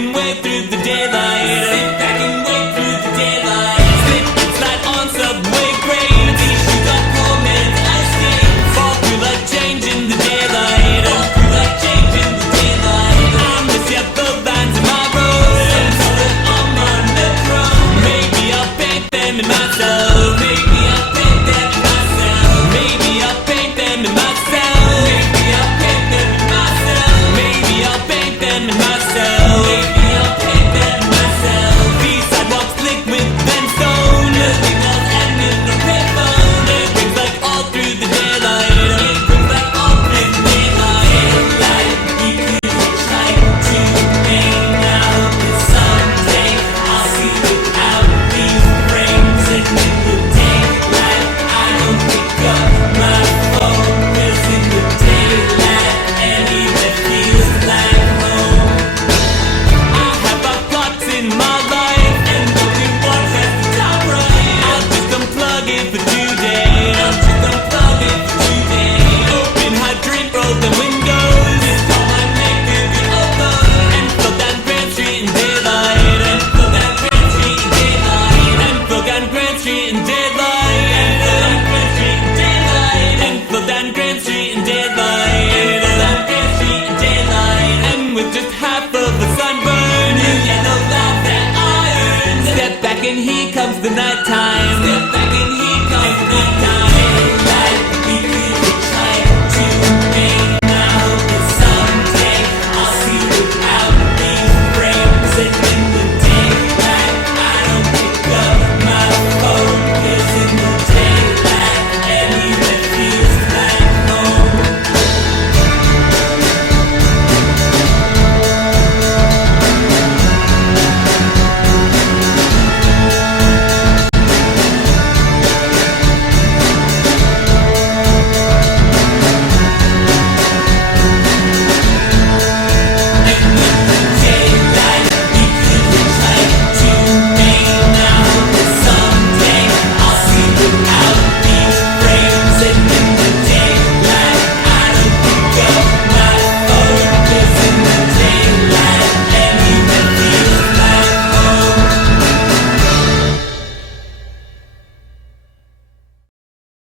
and wait through the daylight. Sit back and wait through the daylight. Slip and slide on subway grades. These shoes are poor man's ice skates. Fall through like change in the daylight. Fall through like change in the daylight. I miss your vines in my road. Some solid on monochrome. Maybe I'll paint them in myself. Maybe I'll paint them in myself. Maybe I'll paint them in myself. Maybe I'll paint them in myself. Maybe I'll paint them in myself. Maybe I'll paint them in myself. These sidewalks slick with limestone. The signals end in the payphone. It rings like all through the daylight. It rings like all through the daylight. Daylight, you could try to hang out, but someday I'll see without these rings. And in the daylight, I don't pick up my phone. 'Cause in the daylight, anywhere feels like home. I have my plots in my life, and only one has the top right. I'll just unplug it for today. I'll just unplug it for today. Open hydrant, roll the windows. It's all my naked the open. And float down Grand Street in daylight. And float down Grand Street in daylight. And float down Grand Street in daylight. And float down Grand Street in daylight. And float down Grand Street in daylight. And float down Grand Street in daylight. And with just half of a sunburn, you yellow laugh that I earned. Step back and here comes the nighttime.